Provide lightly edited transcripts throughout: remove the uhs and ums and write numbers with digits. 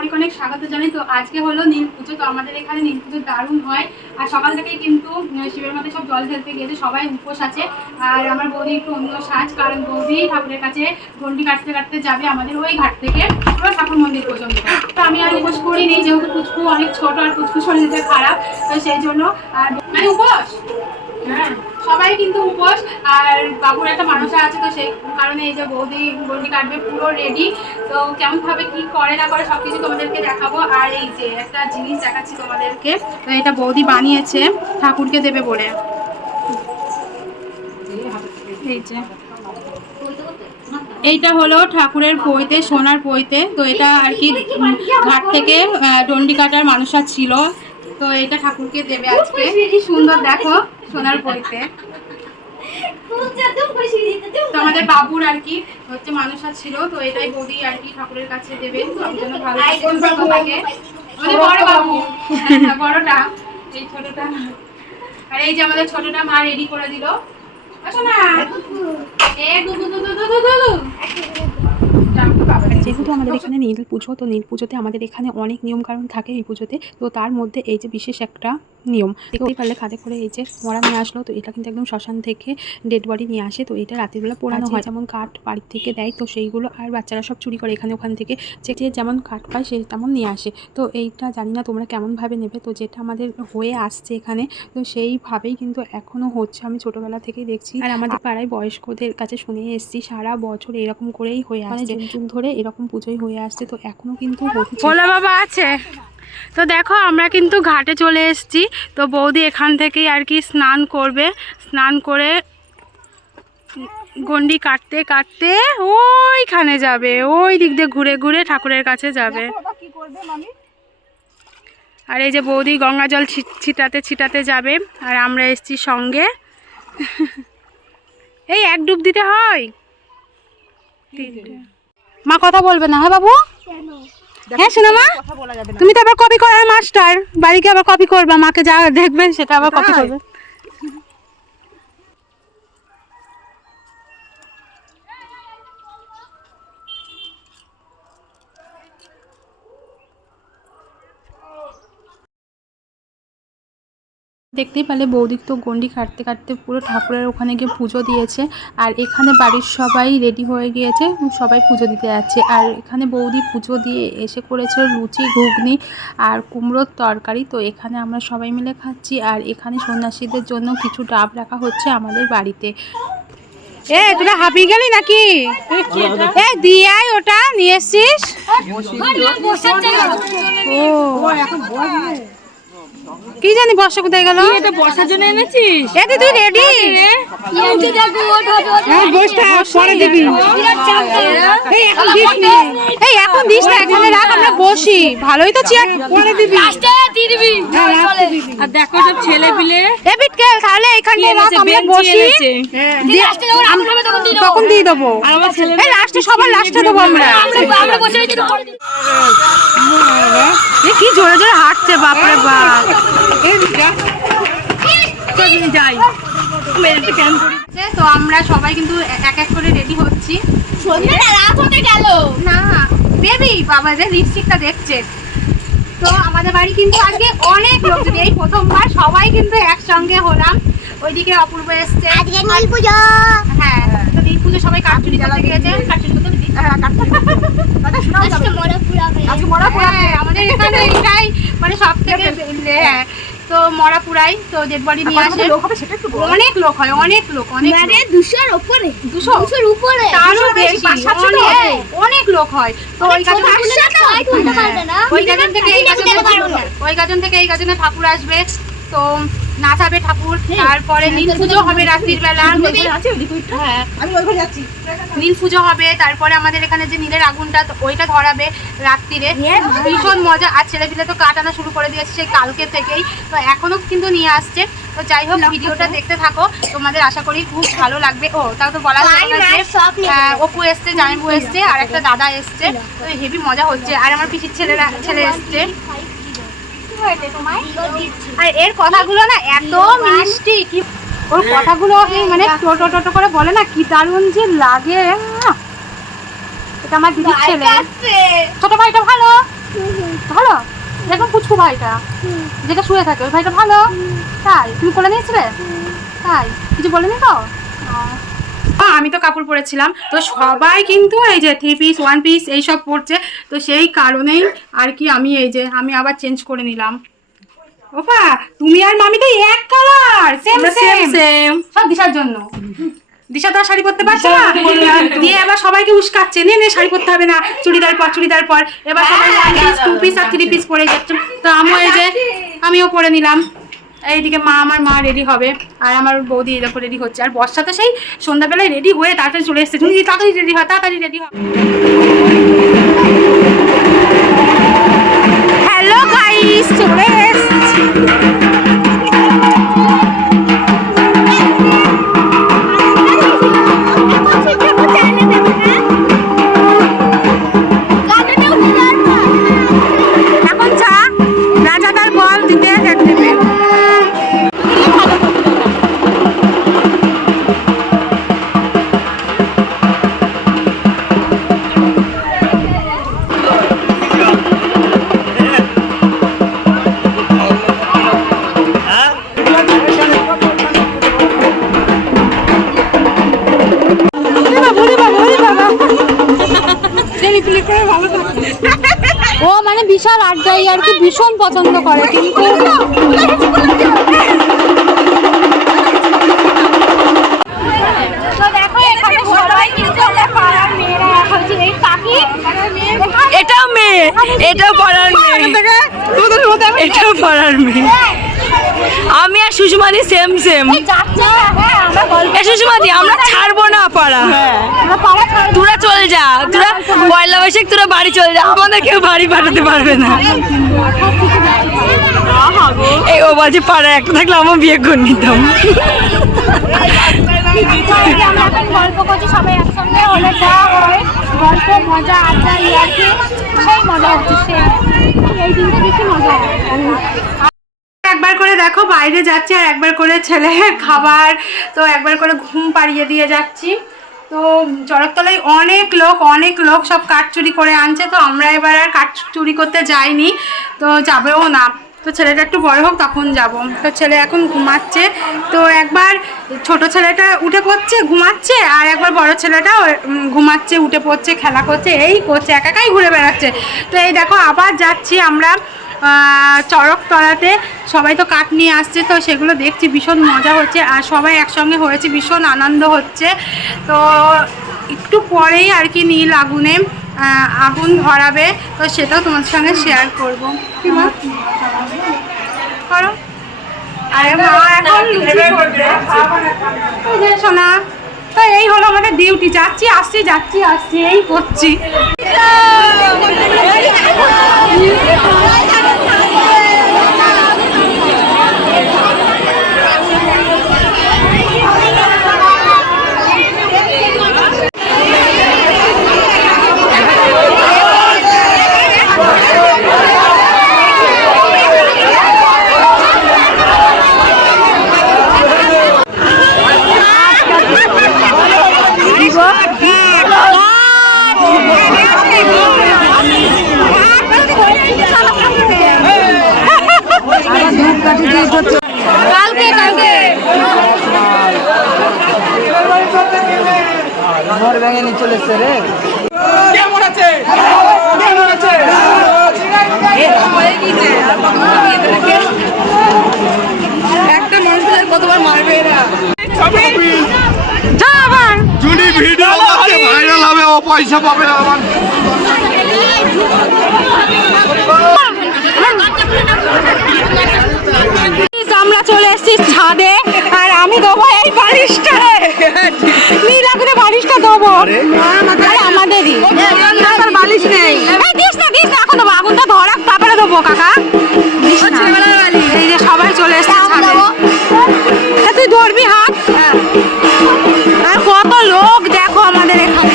অনেক অনেক স্বাগত জানাই। তো আজকে হলো নীল পুজো। তো আমাদের এখানে নীল পুজো দারুণ হয়। আর সকাল থেকেই কিন্তু শিবের মাথায় সব জল ঢেলতে গিয়েছে, সবাই উপোস আছে। আর আমার বৌদি একটু অন্য সাজ, কারণ বৌদি ঠাকুরের কাছে ঘন্টি কাটতে কাটতে যাবে আমাদের ওই ঘাট থেকে পুরো ঠাকুর মন্দির পর্যন্ত। তো আমি আর উপোস করিনি, যেহেতু পুচকু অনেক ছোট আর পুচকু শরীরটা খারাপ, তো সেই জন্য। আর মানে উপোস, হ্যাঁ সবাই কিন্তু উপোস। আর বাবুর একটা মানুষ আছে, তো সেই কারণে এই যে বৌদি গন্ডি কাটবে, পুরো রেডি। তো কেমন ভাবে কি করে না করে সবকিছু তোমাদেরকে দেখাবো। আর এই যে একটা জিনিস দেখাচ্ছি তোমাদেরকে, তো এটা বৌদি বানিয়েছে ঠাকুরকে দেবে বলে। এই যে এইটা হলো ঠাকুরের পইতে, সোনার পইতে। তো এটা আর কি ঘাট থেকে ডন্ডি কাটার মানুষরা ছিল, তো এটা ঠাকুরকে দেবে আজকে। কি সুন্দর দেখো, সোনার পইতে। তো আমাদের বাবুর আর কি হচ্ছে মানুষরা ছিল, তো এটাই বৌদি আর কি ঠাকুরের কাছে দেবে। জন্য ভালো থাকে আমাদের বড় বাবু, বড়টা, এই ছোটটা। আর এই যে আমাদের ছোটটা মা রেডি করে দিল। আসো না, যেহেতু আমাদের এখানে নীল পুজো, তো নীল পুজোতে আমাদের এখানে অনেক নিয়ম কারণ থাকে এই পুজোতে। তো তার মধ্যে এই যে বিশেষ একটা নিয়ম দেখতেই পারলে, খাদে করে এই যে মরা নিয়ে আসলো। তো এটা কিন্তু একদম শ্মশান থেকে ডেড বডি নিয়ে আসে। তো এটা রাত্রিবেলা পোড়ানো হয়, যেমন কাঠ বাড়ির থেকে দেয়, তো সেইগুলো আর বাচ্চারা সব চুরি করে এখানে ওখান থেকে, যে যেমন কাঠ পায় সে তেমন নিয়ে আসে। তো এইটা জানি না তোমরা কেমনভাবে নেবে, তো যেটা আমাদের হয়ে আসছে এখানে, তো সেইভাবেই কিন্তু এখনও হচ্ছে। আমি ছোটোবেলা থেকেই দেখছি, আর আমাদের পাড়ায় বয়স্কদের কাছে শুনে এসেছি সারা বছর এরকম করেই হয়ে আসছে, যুগ ধরে এরকম পুজোই হয়ে আসছে। তো এখনও কিন্তু ভোলা বাবা আছে। তো দেখো আমরা কিন্তু ঘাটে চলে এসেছি। তো বৌদি এখান থেকেই আর কি স্নান করবে, স্নান করে গন্ডি কাটতে কাটতে ওইখানে যাবে, ওই দিক দিয়ে ঘুরে ঘুরে ঠাকুরের কাছে যাবে। আর এই যে বৌদি গঙ্গা জল ছিটাতে ছিটাতে যাবে, আর আমরা এসেছি সঙ্গে। এই এক ডুব দিতে হয়। মা কথা বলবে না? হ্যাঁ বাবু, হ্যাঁ শোনো মা, তুমি তো আবার কপি করার মাস্টার, বাড়িকে আবার কপি করবা, মাকে যা দেখবেন সেটা আবার কপি করবে। দেখতেই পারলে বৌদি তো গন্ডি কাটতে কাটতে পুরো ঠাকুরের ওখানে গিয়ে পুজো দিয়েছে। আর এখানে বাড়ির সবাই রেডি হয়ে গিয়েছে, সবাই পুজো দিতে যাচ্ছে। আর এখানে বৌদি পুজো দিয়ে এসে করেছিল লুচি, ঘুগনি আর কুমড়োর তরকারি। তো এখানে আমরা সবাই মিলে খাচ্ছি। আর এখানে সন্ন্যাসীদের জন্য কিছু ডাব রাখা হচ্ছে আমাদের বাড়িতে। এ তোরা হাঁপিয়ে গেলি নাকি? এ দিয়ে আয়, ওটা নিয়ে এসছিস? কি জানি বর্ষা কোথায় গেল? এটা বর্ষার জন্য এনেছিস? এ তুই রেডি? পরে দিবি। এই এখন দিস নি, এই এখন দিস না, এখানে রাখ, আমরা বসি। ভালোই তো চেয়ার, পরে দিবি। আর দেখো সব ছেলে পিলে এ বিটকেল, তাহলে এখানে রাখ, আমরা বসি। তখন দিয়ে দেবো। এই লাস্টে, সবার লাস্টে দেবো আমরা। এ কি জোরে জোরে হাঁটছে, বাপরে বাপ। যাই তো আমরা সবাই কিন্তু এক এক করে রেডি হচ্ছি। না বেবি, বাবা যে লিপস্টিকটা দেখছে। তো আমাদের বাড়ি কিন্তু আজকে অনেক লোকজন, এই প্রথমবার সবাই কিন্তু একসঙ্গে হলাম। ওইদিকে অপূর্ব এসছে, আজকে নীল পুজো। হ্যাঁ, তো নীল পুজো সবাই কাটচুরি করতে গিয়েছে। আমাদের এখানে এটাই মানে সব থেকে, হ্যাঁ। তো মরা পুরাই, তো ডেড বডি নিয়ে আসে। অনেক লোক হয়, অনেক লোক, অনেক 200-র উপরে, 200-র উপরে, তারও বেশি, অনেক লোক হয়। তো ওই গাজন থেকে ওই গাজন থেকে এই গাজনে ঠাকুর আসবে, তো নাচাবে ঠাকুর। তারপরে নীল পুজো হবে রাত্রির বেলা, নীল পুজো হবে। তারপরে আমাদের এখানে যে নীলের আগুনটা, তো ওইটা ধরাবে রাত্রিরে। ভীষণ মজা। আর ছেলেপিলে তো কাঠ আনা শুরু করে দিয়েছে সেই কালকে থেকেই, তো এখনো কিন্তু নিয়ে আসছে। তো যাই হোক, ভিডিওটা দেখতে থাকো, তোমাদের আশা করি খুব ভালো লাগবে। ও তাও তো বলা যায় না যে অপু এসছে, জামাইবু এসছে, আর একটা দাদা এসছে, তো হেভি মজা হচ্ছে। আর আমার পিসির ছেলে এসছে। আর এর কথাগুলো না এত মিষ্টি, কি ওর কথাগুলো মানে টোটো টোটো করে বলে না, কি দারুণ যে লাগে। এটা আমার দিদির ছেলে, ছোট ভাইটা ভালো, ভালো? দেখুন পুচকু ভাইটা যেটা শুয়ে থাকে ওই ভাইটা ভালো? তাই তুমি কোলে নিয়েছিলে? তাই কিছু বলেনি তো? আমি তো কাপড় পরেছিলাম, তো সবাই কিন্তু এই যে 3 পিস 1 পিস এইসব পরছে, তো সেই কারণেই আর কি আমি আবার চেঞ্জ করে নিলাম। ওপা তুমি আর মামি তো এক কালার, সেম সেম সব দিশার জন্য। দিশা তো আর শাড়ি পরতে পারছে না, দিয়ে এবার সবাইকে উস্কাচ্ছে, নে শাড়ি পরতে হবে না, চুড়িদার পর এবার সবাই 1 পিস 2 পিস আর 3 পিস পরে যাচ্ছে। তো আমিও পরে নিলাম। এইদিকে আমার মা রেডি হবে আর আমার বৌদি এই দেখো রেডি হচ্ছে, আর বর্ষা তো সেই সন্ধ্যাবেলায় রেডি হয়ে তাড়াতাড়ি চলে এসছে। তুমি তাড়াতাড়ি রেডি হয়। হ্যালো গাইস, চলে এসেছি। এখন চা রাজাদার বল দিতে দেবে। ও মানে বিশাল আড্ডাই আর কি, ভীষণ পছন্দ করে, কিন্তু এটাও মেয়ে, এটাও পাড়ার মেয়ে, এটাও পাড়ার মেয়ে। আমি আর সুষমাদি সেম সুষমাদি আমরা ছাড়বো না পাড়া। তোরা চল যা, তোরা পয়লা বৈশাখ তোরা বাড়ি চল যা, আমাদের কেউ বাড়ি পাঠাতে পারবে না। এই ও বলছে পাড়া একটা থাকলে আমার বিয়ে করে নিতাম। গল্প করছি সবাই একসঙ্গে হলে যা হয়, গল্প মজা আড্ডা ইয়ার্কি, সেই মজা হচ্ছে, এই দিনটা বেশি মজা হয়। একবার করে দেখো বাইরে যাচ্ছি আর একবার করে ছেলে খাবার, তো একবার করে ঘুম পাড়িয়ে দিয়ে যাচ্ছি। তো চড়কতলায় অনেক লোক সব কাঠ চুরি করে আনছে, তো আমরা এবার আর কাঠ চুরি করতে যাইনি, তো যাবেও না। তো ছেলেটা একটু বড় হোক তখন যাব। তো ছেলে এখন ঘুমাচ্ছে, তো একবার ছোট ছেলেটা উঠে পড়ছে ঘুমাচ্ছে, আর একবার বড় ছেলেটা ঘুমাচ্ছে উঠে পড়ছে, খেলা করছে, এই করছে, একাই ঘুরে বেড়াচ্ছে। তো এই দেখো আবার যাচ্ছি আমরা চড়কতলাতে, সবাই তো কাঠ নিয়ে আসছে, তো সেগুলো দেখছি, ভীষণ মজা হচ্ছে, আর সবাই একসঙ্গে হয়েছে, ভীষণ আনন্দ হচ্ছে। তো একটু পরেই আর কি নীল আগুনে আগুন ধরাবে, তো সেটাও তোমার সঙ্গে শেয়ার করবো। কি মা করো? আরে মা এখন লুচি করবে, এই যে শোনা। তো এই হলো আমাদের ডিউটি, যাচ্ছি আসছি এই করছি। কালকে ঘর ভেঙে নিয়ে চলে এসছে রে। একটা মানুষের কতবার মারবে এরা। যদি ভিডিও ভাইরাল হবে ও পয়সা পাবে আমার। আমরা চলে এসেছি ছাদে, আর আমি দেবো এই বালিশটা, নীল আগুনে বালিশটা দেবো, আমাদেরই বালিশ নেই। দিস না এখন দেবো, আগুনটা ধরাক তারপরে দেবো কাকা। এই যে সবাই চলে এসেছে ছাদে, তুই ধরবি হাত। আর কত লোক দেখো আমাদের এখানে,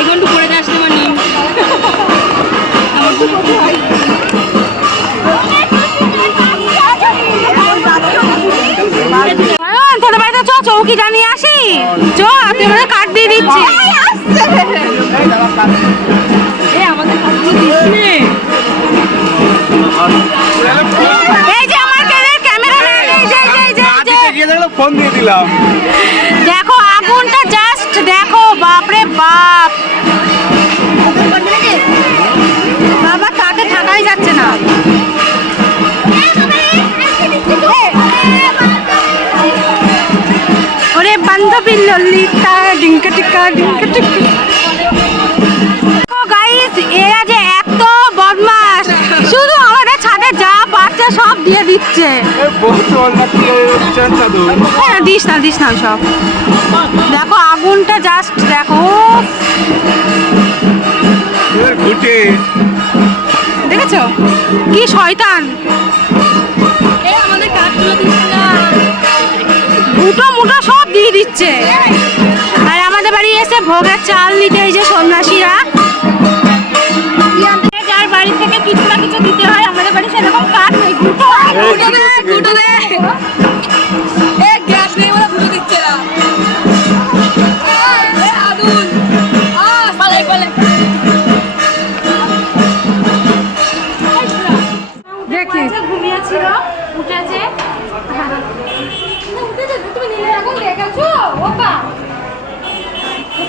এগুলো পরে আসতে পারি তোদের বাড়িতে চ চৌকিটা নিয়ে আসি চ তুই আমাদের কাঠ দিয়ে দিচ্ছি এই যে আমার ক্যামেরাম্যান ফোন দিয়ে দিলাম। দেখো আগুনটা জাস্ট দেখো বাপরে বাপ বাবা তাকে থাকাই যাচ্ছে না ওরে বান্ধবী ললিতা ডিঙ্কা টিকা গাইস এরা যে এত বদমাশ শুধু আমাদের ছাদে যা বাচ্চা সব দিয়ে দিচ্ছে দিস না সব দেখো আগুনটা জাস্ট দেখো দেখেছো কি শয়তান আমাদের কাঠগুলো দিচ্ছে না মুটো মুটো সব দিয়ে দিচ্ছে আর আমাদের বাড়ি এসে ভোগের চাল নিতে এই যে সন্ন্যাসীরা যার বাড়ি থেকে কিছু না কিছু দিতে হয় আমাদের বাড়ি সেরকম কাঠ নেই গুটো দে গ্যাস নেই বলে গুটো দিচ্ছে না আগুন পালাই দেখি ঘুমিয়েছিল উঠেছে তুমি নীলের আগুন দেখেছো ওপা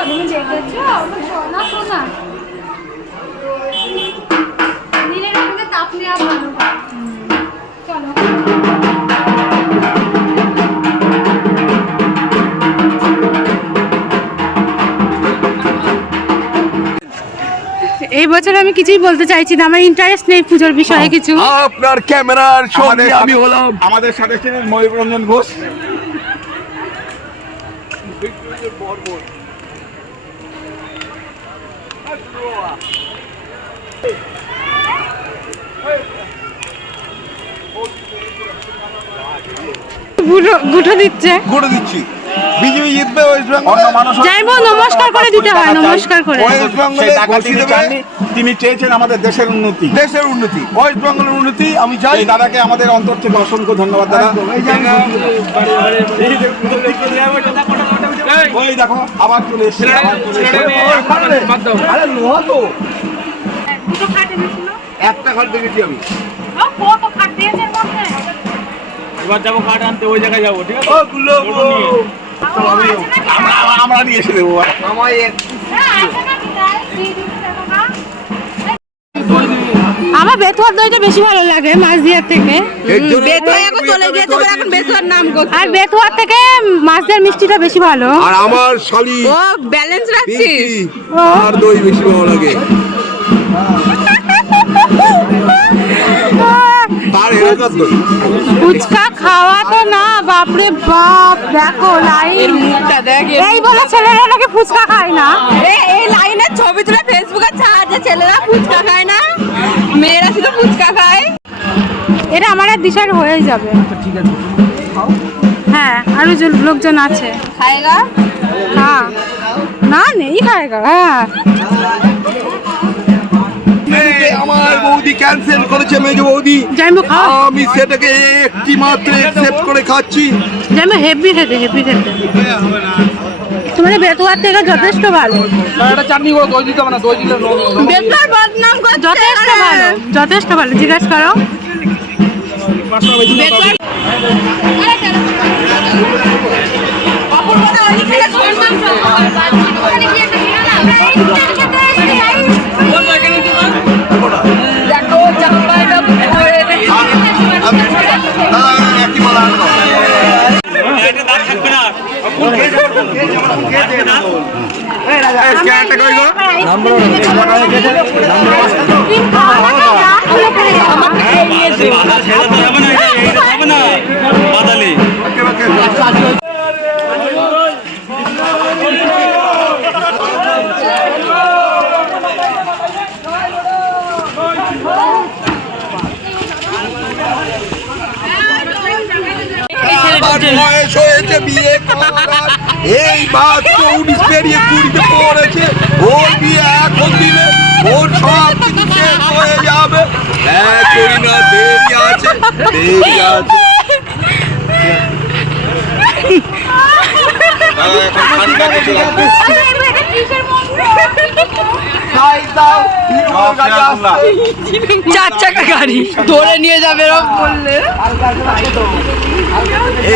তুমি দেখেছো সোনা সোনা নীলের আগুনে তাপ নেওয়া ভালো চলো এই বছর আমি কিছুই বলতে চাইছি না আমার ইন্টারেস্ট নেই পুজোর বিষয়ে কিছু আপনার ক্যামেরার সঙ্গে আমি হলাম আমাদের সাথে ছিলেন ময়ূররঞ্জন ঘোষ। গুটো দিচ্ছে ঘুরে দিচ্ছি বিজেপি জিতবে ওয়েস্ট বেঙ্গল অন্য মানুষ যাইবো নমস্কার করে দিতে হয় নমস্কার করে ওয়েস্ট বেঙ্গলে তিনি চেয়েছেন আমাদের দেশের উন্নতি ওয়েস্ট বেঙ্গলের উন্নতি আমি চাই এই দাদাকে আমাদের অন্তর থেকে অসংখ্য ধন্যবাদ দাদা ওই দেখো আবার চলে এসেছে আরে লোহা তো দুটো খাট এনেছিল একটা ঘর দেখেছি আমি কত খাট দিয়েছে এর মধ্যে এবার যাবো কাঠ আনতে ওই জায়গায় যাবো ঠিক আছে আমরা নিয়ে এসে দেবো আমার বেতুয়ার দইটা বেশি ভালো লাগে মাছদিয়ার থেকে বেতুয়া এখন চলে গিয়েছে বলে এখন বেতুয়ার নাম করছে আর বেতুয়ার থেকে মাছদিয়ার মিষ্টিটা বেশি ভালো আর আমার শালি ও ব্যালেন্স রাখছিস আর দই বেশি ভালো লাগে তার এলাকার দই ফুচকা খাওয়া তো না বাপরে বাপ দেখো লাইন মুখটা দেখ এই বলে ছেলেরা নাকি ফুচকা খায় না এই লাইনের ছবি তুলে ফেসবুকে ছাড় যে ছেলেরা ফুচকা খায় না মেয়েরা শুধু ফুচকা খায় এটা আমার আর দিশার হয়ে যাবে হ্যাঁ আরো লোকজন আছে খায়গা হ্যাঁ না নেই খায়গা হ্যাঁ আমার বৌদি ক্যান্সেল করেছে মেজো বৌদি জাইমু খাও আমি সেটাকে একটি মাত্র অ্যাকসেপ্ট করে খাচ্ছি জাইমু হেভি খেতে তোমার বেতুয়ার থেকে যথেষ্ট ভালো একটা চাটনি করে দই দিতে হবে না দই দিলে বেতুয়ার বদনাম করছে যথেষ্ট ভালো জিজ্ঞেস করো বেতুয়ার অপূর্বটা ওই থেকে শুনতাম ওখানে গিয়ে একটা দেখো জামাইটা একই বলা এটা দাঁত থাকবে না বাদালি বয়স হয়েছে বিয়ে করার এই মাত্র 19 পেরিয়ে 20-তে পড়েছে, ওর বিয়ে এখন দিলে ওর সব কিছু শেষ হয়ে যাবে। হ্যাঁ করিনা, দেরি আছে, দেরি আছে। এখন ঠান্ডা কিছু লাগবে। সাইড দাও, গাড়ি আসছে। 4 চাকা গাড়ি ধরে নিয়ে যাবে এরকম বললে।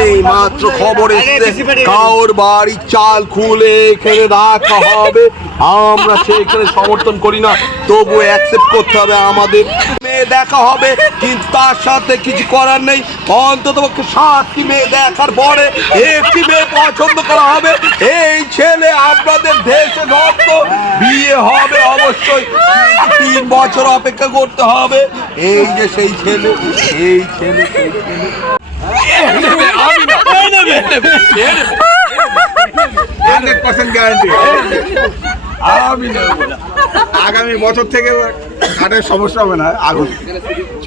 এই মাত্র খবর এসেছে কাউর বাড়ি চাল খুলে এখানে রাখা হবে। আমরা সেখানে সমর্থন করি না, তবু অ্যাকসেপ্ট করতে হবে আমাদের। মেয়ে দেখা হবে, কিন্তু তার সাথে কিছু করার নেই। অন্তত 7টি মেয়ে দেখার পরে একটি মেয়ে পছন্দ করা হবে। এই ছেলে আপনাদের দেশে রত্ন, বিয়ে হবে অবশ্যই, 3 বছর অপেক্ষা করতে হবে। এই যে সেই ছেলে, এই ছেলে, সেই ছেলে। 100% গ্যারান্টি। আমি নেব না। আগামী বছর থেকে খাটের সমস্যা হবে না। আগুন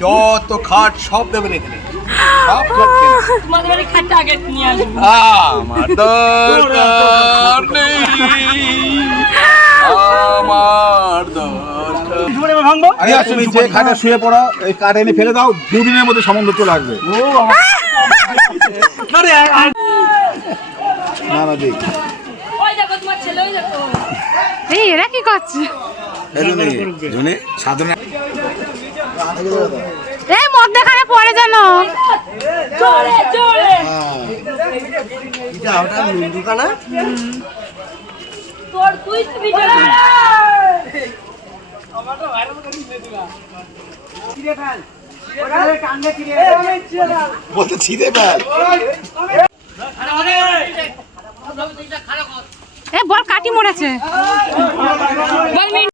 যত খাট সব দেবেন এখানে, সব খাট কেনা। তোমাদের বাড়ি খাটটা আগে নিয়ে আসবো। আমার দরকার নেই, আমার দরকার। আরে তুমি যে খাটে শুয়ে পড়ো, এই কাঠ এনে ফেলে দাও, 2 দিনের মধ্যে সম্বন্ধ চলে আসবে। না না দেখ, ওই দেখো তোমার ছেলে, ওই দেখো। এই এরা কি করছে? সাধনা এই মধ্যখানে পড়ে যেন। জোরে জোরে তোর তুই ভিডিও বলতে ছিঁড়ে ফেল। এ বল কাটি মরেছে।